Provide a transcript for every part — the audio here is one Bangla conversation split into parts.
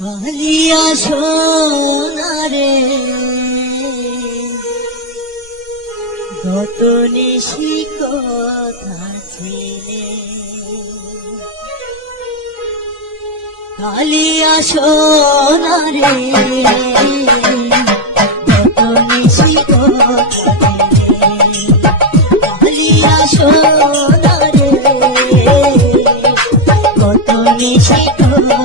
কালিয়া সোনারে গত নিশি কথা ছিলে, কালিয়া সোনারে গত নিশি কথা ছিলে, কালিয়া সোনারে গত নিশি কথা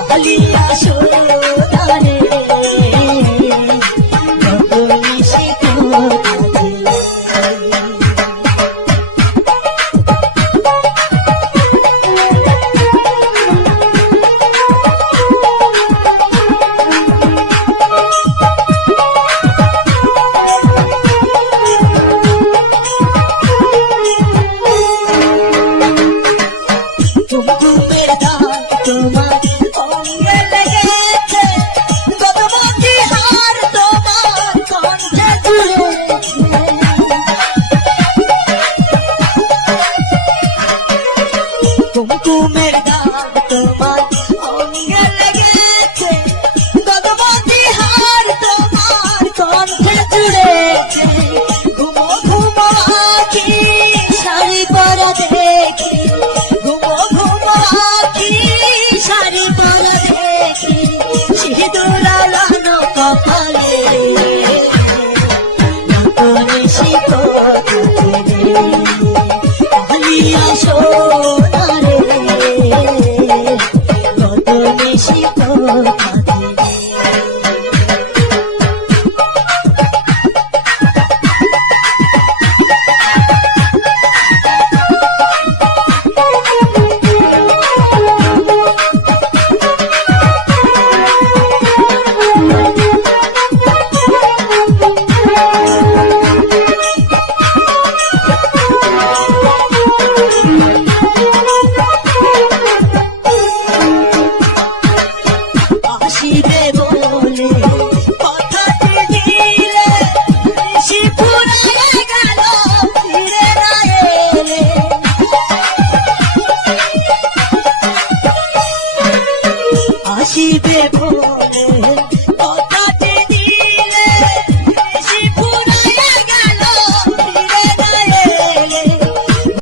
কালিয়া সোনারে গত নিশি কুমকুমের দাগ তোমার অঙ্গে লেগেছে, গদমতি হার তোমার কণ্ঠে জুড়েছে। ঘুমো ঘুমো আঁখি শাড়ি পরা দেখি, ঘুমো ঘুমো আঁখি শাড়ি পরা দেখি, সিঁদুর লাগানো কপালে নতুন শিখো কালিয়া